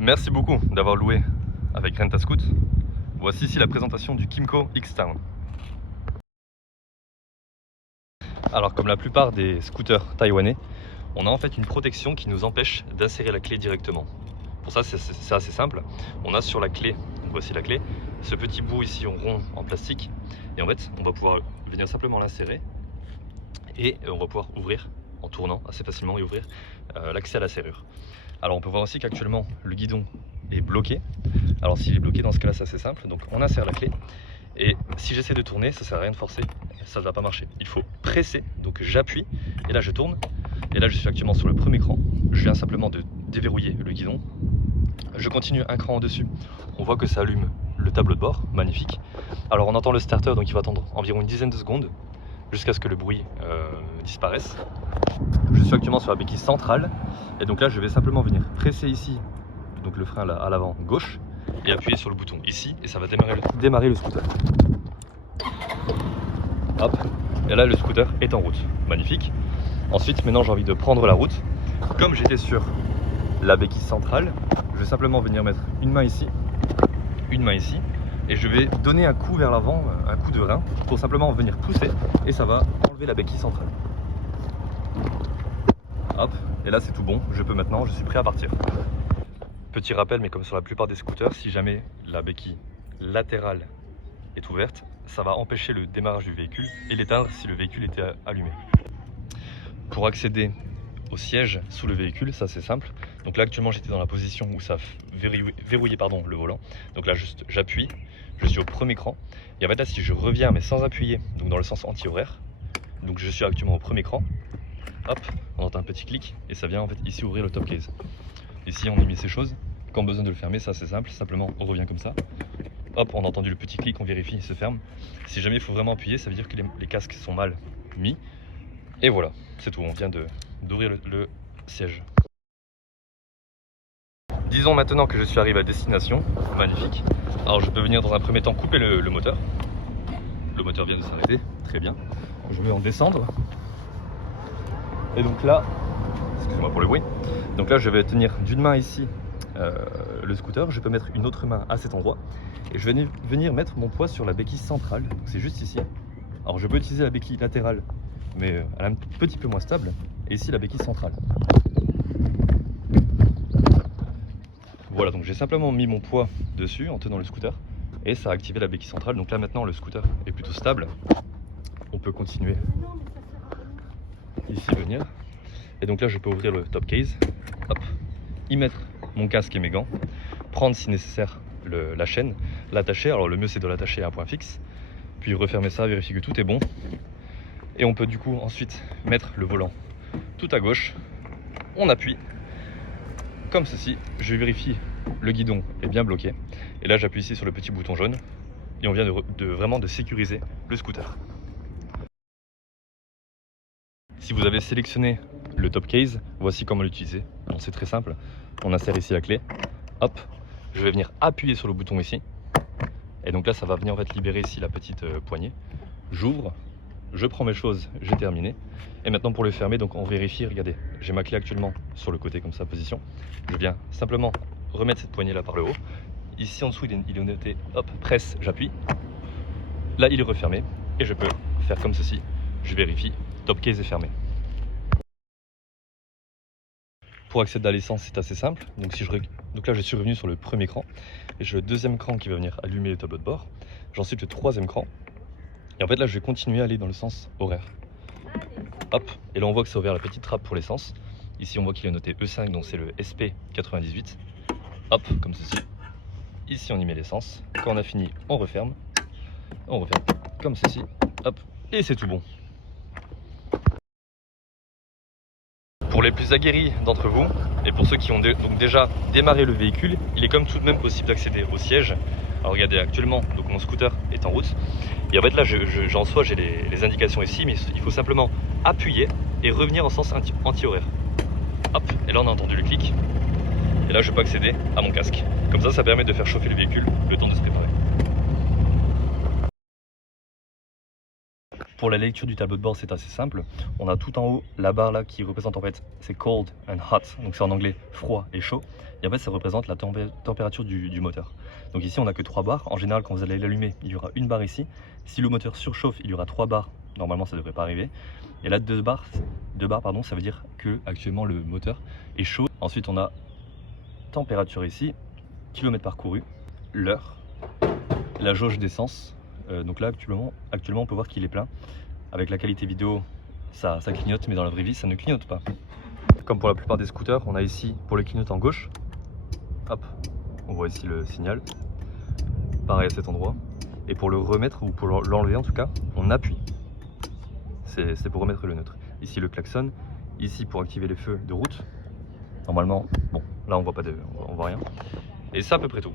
Merci beaucoup d'avoir loué avec Rent a Scoot. Voici ici la présentation du Kymco X-Town. Alors comme la plupart des scooters taïwanais, on a en fait une protection qui nous empêche d'insérer la clé directement. Pour ça c'est assez simple. On a sur la clé, donc voici la clé, ce petit bout ici en rond en plastique. Et en fait on va pouvoir venir simplement l'insérer et on va pouvoir ouvrir en tournant assez facilement et ouvrir l'accès à la serrure. Alors on peut voir aussi qu'actuellement le guidon est bloqué. Alors s'il est bloqué, dans ce cas là c'est assez simple, donc on insère la clé et si j'essaie de tourner, ça sert à rien de forcer, ça ne va pas marcher. Il faut presser, donc j'appuie et là je tourne et là je suis actuellement sur le premier cran. Je viens simplement de déverrouiller le guidon, je continue un cran en dessus, on voit que ça allume le tableau de bord, magnifique. Alors on entend le starter, donc il va attendre environ une dizaine de secondes jusqu'à ce que le bruit disparaisse. Je suis actuellement sur la béquille centrale et donc là je vais simplement venir presser ici, donc le frein à l'avant gauche, et appuyer sur le bouton ici et ça va démarrer le scooter. Hop, et là le scooter est en route, magnifique. Ensuite maintenant j'ai envie de prendre la route. Comme j'étais sur la béquille centrale, je vais simplement venir mettre une main ici et je vais donner un coup vers l'avant, un coup de rein pour simplement venir pousser et ça va enlever la béquille centrale. Hop, et là c'est tout bon, je suis prêt à partir. Petit rappel, mais comme sur la plupart des scooters, si jamais la béquille latérale est ouverte, ça va empêcher le démarrage du véhicule et l'éteindre si le véhicule était allumé. Pour accéder au siège sous le véhicule, ça c'est simple. Donc là actuellement j'étais dans la position où ça verrouillait le volant. Donc là juste j'appuie, je suis au premier cran. Et en fait là si je reviens mais sans appuyer, donc dans le sens anti-horaire, donc je suis actuellement au premier cran. Hop, on entend un petit clic et ça vient en fait ici ouvrir le top case. Ici on a mis ces choses, quand besoin de le fermer, ça c'est simple, simplement on revient comme ça. Hop, on a entendu le petit clic, on vérifie, il se ferme. Si jamais il faut vraiment appuyer, ça veut dire que les casques sont mal mis. Et voilà, c'est tout, on vient d'ouvrir le siège. Disons maintenant que je suis arrivé à destination, magnifique. Alors je peux venir dans un premier temps couper le moteur. Le moteur vient de s'arrêter, très bien. Je vais en descendre. Et donc là, excusez-moi pour le bruit. Donc là je vais tenir d'une main ici le scooter, je peux mettre une autre main à cet endroit et je vais venir mettre mon poids sur la béquille centrale, donc c'est juste ici. Alors je peux utiliser la béquille latérale mais elle est un petit peu moins stable, et ici la béquille centrale. Voilà, donc j'ai simplement mis mon poids dessus en tenant le scooter et ça a activé la béquille centrale. Donc là maintenant le scooter est plutôt stable, on peut continuer ici venir et donc là je peux ouvrir le top case, hop, y mettre mon casque et mes gants, prendre si nécessaire la chaîne, l'attacher. Alors le mieux c'est de l'attacher à un point fixe, puis refermer ça, vérifier que tout est bon. Et on peut du coup ensuite mettre le volant tout à gauche, on appuie comme ceci, je vérifie le guidon est bien bloqué et là j'appuie ici sur le petit bouton jaune et on vient vraiment de sécuriser le scooter. Si vous avez sélectionné le top case, voici comment l'utiliser. Bon, c'est très simple, on insère ici la clé, hop, je vais venir appuyer sur le bouton ici et donc là ça va venir en fait libérer ici la petite poignée. J'ouvre, je prends mes choses, j'ai terminé. Et maintenant pour le fermer, donc on vérifie, regardez, j'ai ma clé actuellement sur le côté comme ça, position. Je viens simplement remettre cette poignée là par le haut. Ici en dessous il est noté, hop, presse, j'appuie. Là il est refermé et je peux faire comme ceci, je vérifie, top case est fermé. Pour accéder à l'essence c'est assez simple, donc là je suis revenu sur le premier cran et j'ai le deuxième cran qui va venir allumer le tableau de bord. J'ai ensuite le troisième cran. Et en fait là je vais continuer à aller dans le sens horaire. Hop, et là on voit que ça a ouvert la petite trappe pour l'essence. Ici on voit qu'il est noté E5, donc c'est le SP98. Hop, comme ceci. Ici on y met l'essence. Quand on a fini, on referme comme ceci. Hop, et c'est tout bon. Pour les plus aguerris d'entre vous, et pour ceux qui ont donc déjà démarré le véhicule, il est comme tout de même possible d'accéder au siège. Alors regardez, actuellement, donc mon scooter est en route. Et en fait là, en soi, j'ai les indications ici, mais il faut simplement appuyer et revenir en sens anti-horaire. Hop, et là on a entendu le clic. Et là je peux accéder à mon casque. Comme ça permet de faire chauffer le véhicule le temps de se préparer. Pour la lecture du tableau de bord, c'est assez simple. On a tout en haut la barre là qui représente en fait, c'est cold and hot, donc c'est en anglais froid et chaud. Et en fait, ça représente la température du moteur. Donc ici, on n'a que 3 barres. En général, quand vous allez l'allumer, il y aura une barre ici. Si le moteur surchauffe, il y aura 3 barres. Normalement, ça ne devrait pas arriver. Et là, 2 barres, pardon, ça veut dire que actuellement le moteur est chaud. Ensuite, on a température ici, kilomètres parcourus, l'heure, la jauge d'essence. Donc là, actuellement, on peut voir qu'il est plein. Avec la qualité vidéo, ça clignote, mais dans la vraie vie, ça ne clignote pas. Comme pour la plupart des scooters, on a ici pour le clignotant gauche, hop, on voit ici le signal, pareil à cet endroit. Et pour le remettre, ou pour l'enlever en tout cas, on appuie. C'est pour remettre le neutre. Ici le klaxon, ici pour activer les feux de route. Normalement, bon, là on voit rien. Et c'est à peu près tout.